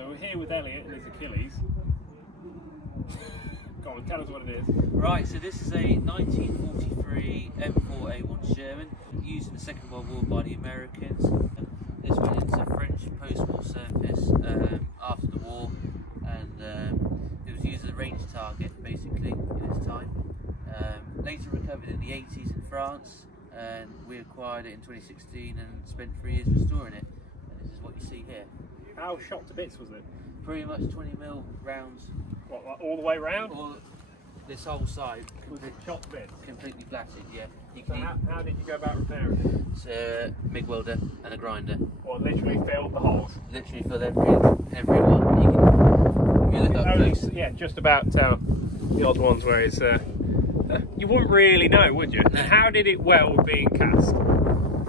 So we're here with Elliot and his Achilles. Go on, tell us what it is. Right, so this is a 1943 M4A1 Sherman, used in the Second World War by the Americans. This went into French post-war service after the war, and it was used as a range target basically in its time. Later recovered in the 80s in France, and we acquired it in 2016 and spent 3 years restoring it. And this is what you see here. How shot to bits was it? Pretty much 20mm rounds. What, like all the way round? All this whole side. Was it shot to bits? Completely blatted, yeah. You So can how did you go about repairing it? It's a MIG welder and a grinder. Or literally filled the holes? Literally filled everyone. You can, if you look up Only, close. yeah, just about the odd ones where it's... you wouldn't really know, would you? No. How did it weld being cast?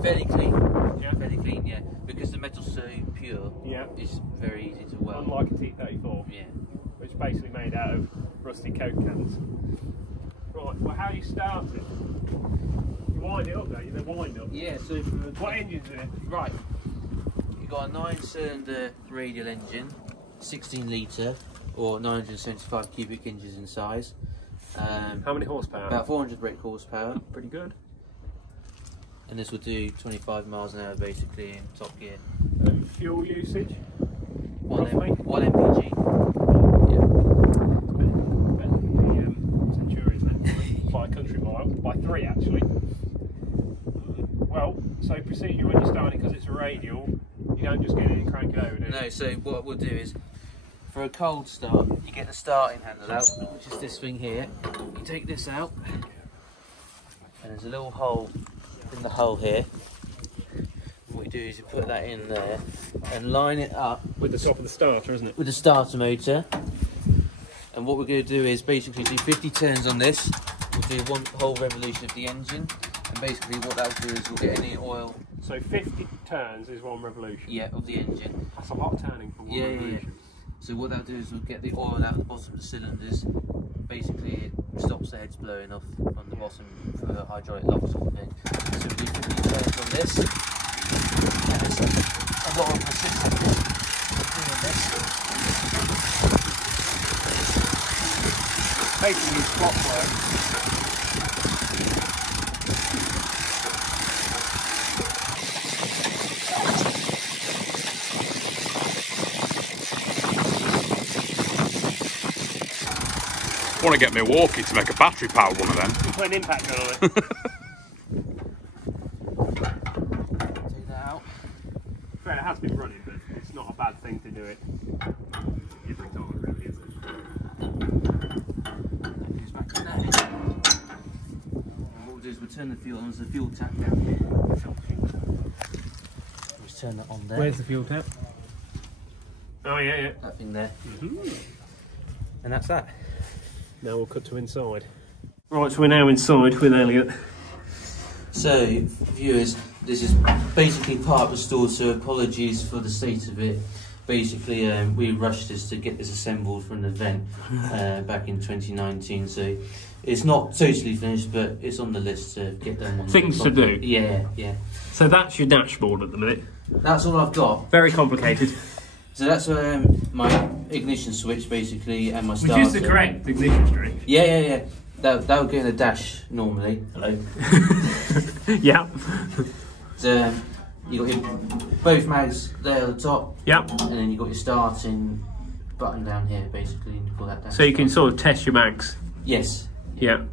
Fairly clean. Yeah. Fairly clean, yeah. Because the metal's so pure, Yeah. it's very easy to weld. Unlike a T-34. Yeah. Which is basically made out of rusty Coke cans. Right, well how do you start it? You wind it up, don't you? They wind up. Yeah, so What engine's in it? right. You've got a 9-cylinder radial engine, 16 litre or 975 cubic inches in size. How many horsepower? About 400 brake horsepower. Pretty good. And this will do 25 miles an hour basically in top gear. Fuel usage? One Roughly? One mpg. The Centurion then, by a country mile, by 3 actually. Well, so procedure when you're starting, because it's a radial, you don't just get it and crank it over, do you? No, so what we'll do is, for a cold start, you get the starting handle out, which is this thing here. You take this out, and there's a little hole in the hull here. What you do is you put that in there and line it up With the top of the starter, isn't it? with the starter motor. And what we're going to do is basically do 50 turns on this. We'll do one whole revolution of the engine, and basically what that'll do is we'll get any oil. So 50 turns is 1 revolution? Yeah, of the engine. That's a lot of turning for 1 revolution. So what that'll do is we'll get the oil out of the bottom of the cylinders. Basically, it stops the heads blowing off on the bottom for a hydraulic lock sort of thing. So we do 50 turns on this. And it's a lot of persistence doing this. Basically, it's clockwork. I want to get Milwaukee to make a battery powered one of them. You put an impact gun on it. Take that out. Fair, it has been running, but it's not a bad thing to do it every time, really, is it? That goes back in there. And what we'll do is we'll turn the fuel on. There's a fuel tap down here. Just turn that on there. Where's the fuel tap? Oh, yeah. That thing there. Mm-hmm. And that's that. Now we'll cut to inside. Right, so we're now inside with Elliot. So, viewers, this is basically part restored, so apologies for the state of it. Basically, we rushed this to get this assembled for an event back in 2019, so it's not totally finished, but it's on the list to get them on. Things to do? Yeah. So that's your dashboard at the minute. That's all I've got. Very complicated. So that's my ignition switch, basically, and my starter. Which is the correct ignition switch. Yeah. That would go in a dash normally. Hello. Yeah. So you got your both mags there at the top. Yep. And then you got your starting button down here, basically, and you pull that down. So you can sort of test your mags. Yes. Yeah.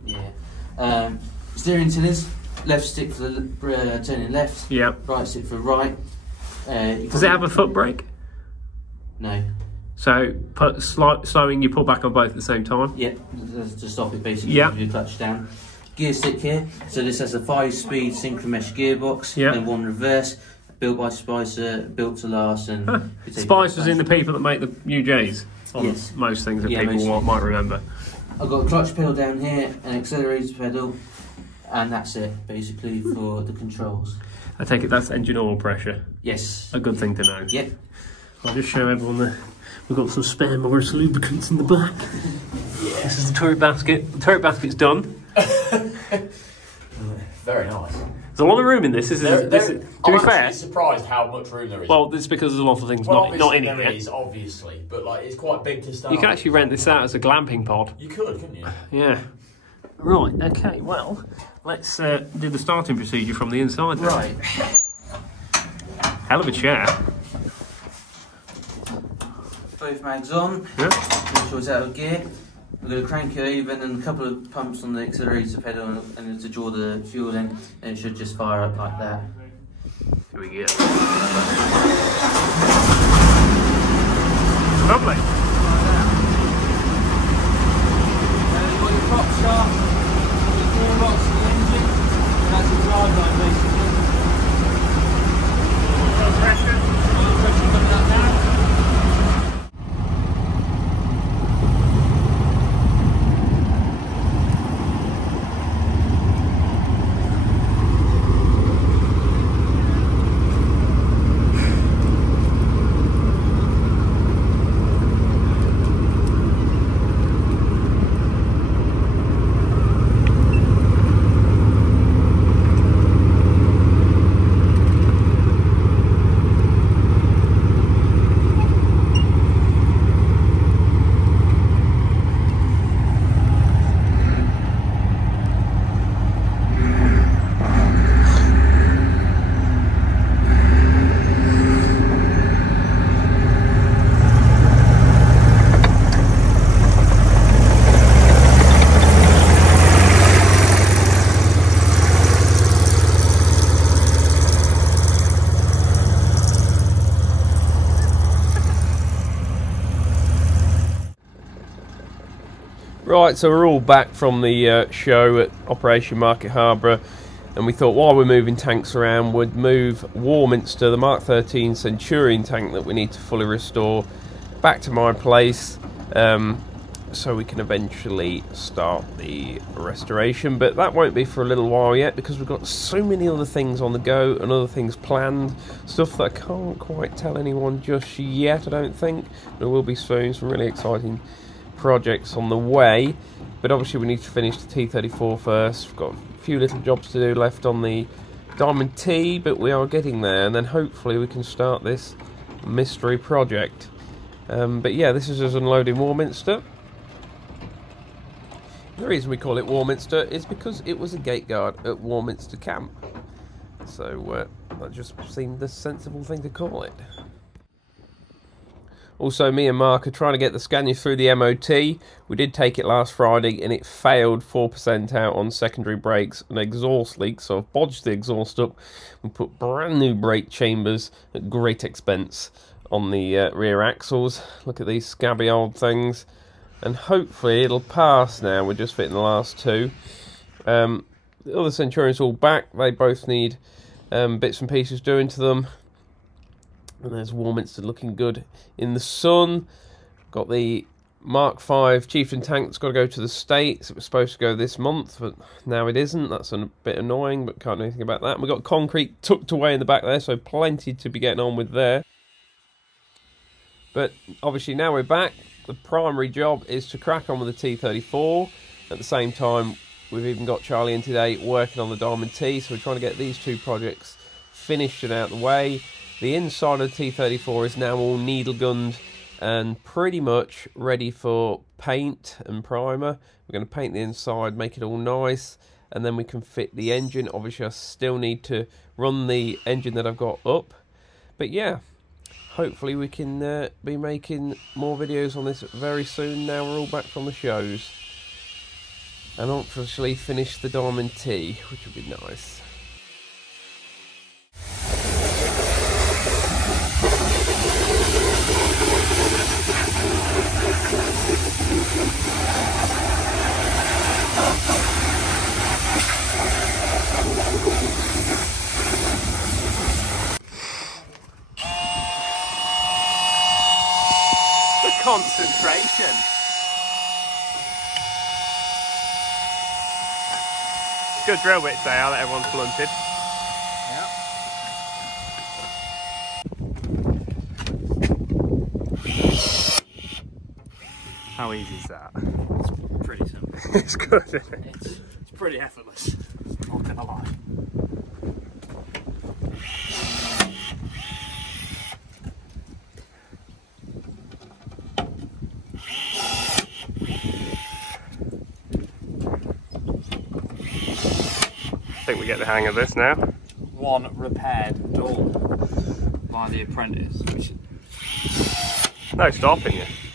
Steering tillers, left stick for the turning left. Yeah. Right stick for right. Does it have a foot brake? No. So slowing, you pull back on both at the same time? Yeah, to stop it basically. Yeah. With your clutch down. Gear stick here. So this has a 5-speed synchromesh gearbox. Yeah. And 1 reverse. Built by Spicer, built to last. And Spicer's in the people that make the UJs. On yes. Most things that Yeah, people might remember. I've got a clutch pedal down here, an accelerator pedal, and that's it basically for the controls. I take it that's engine oil pressure. Yes. A good thing to know. Yep. I'll just show everyone that we've got some spare Morris lubricants in the back. Yeah. This is the turret basket. The turret basket's done. Very nice. There's a lot of room in this. To be fair, I'm surprised how much room there is. Well, it's because there's a lot of things not in here. There is, obviously, but like it's quite big to start. You can actually rent this out as a glamping pod. You could, couldn't you? Yeah. Right. Okay. Well, let's do the starting procedure from the inside. Then. Right. Hell of a chair. Both mags on. Yeah. Make sure it's out of gear. We're going to crank it over and a couple of pumps on the accelerator pedal and to draw the fuel in, and it should just fire up like that. Here we go. Lovely. And you've got your prop shaft, your gearbox and the engine, and that's the driveline basically. Oil pressure Coming up now. Right, so we're all back from the show at Operation Market Harbour, and we thought while we're moving tanks around, we'd move Warminster, the Mark 13 Centurion tank that we need to fully restore, back to my place, so we can eventually start the restoration. But that won't be for a little while yet, because we've got so many other things on the go and other things planned, stuff that I can't quite tell anyone just yet, I don't think. There will be soon, some really exciting projects on the way, but obviously we need to finish the T34 first. We've got a few little jobs to do left on the Diamond T, but we are getting there, and then hopefully we can start this mystery project. But yeah, this is us unloading Warminster. The reason we call it Warminster is because it was a gate guard at Warminster Camp, so that just seemed the sensible thing to call it. Also, me and Mark are trying to get the Scania through the MOT. We did take it last Friday and it failed 4% out on secondary brakes and exhaust leaks, so I've bodged the exhaust up and put brand new brake chambers at great expense on the rear axles. Look at these scabby old things, and hopefully it'll pass now. We're just fitting the last two. The other Centurions all back. They both need bits and pieces doing to them. And there's Warminster looking good in the sun. Got the Mark 5 Chieftain tank that's got to go to the States. It was supposed to go this month, but now it isn't. That's a bit annoying, but can't do anything about that. We've got concrete tucked away in the back there, so plenty to be getting on with there. But obviously now we're back. The primary job is to crack on with the T34. At the same time, we've even got Charlie in today working on the Diamond T, so we're trying to get these two projects finished and out of the way. The inside of the T34 is now all needle gunned and pretty much ready for paint and primer. We're going to paint the inside, make it all nice, and then we can fit the engine. Obviously I still need to run the engine that I've got up, but yeah, hopefully we can be making more videos on this very soon. Now we're all back from the shows, and obviously finish the Diamond T, which would be nice. Concentration. Good drill bits there, I'll let everyone's blunted. Yeah. How easy is that? It's pretty simple. It's good, isn't it? It's pretty effortless, not gonna lie. think we get the hang of this now. One repaired door by the apprentice. No stopping you.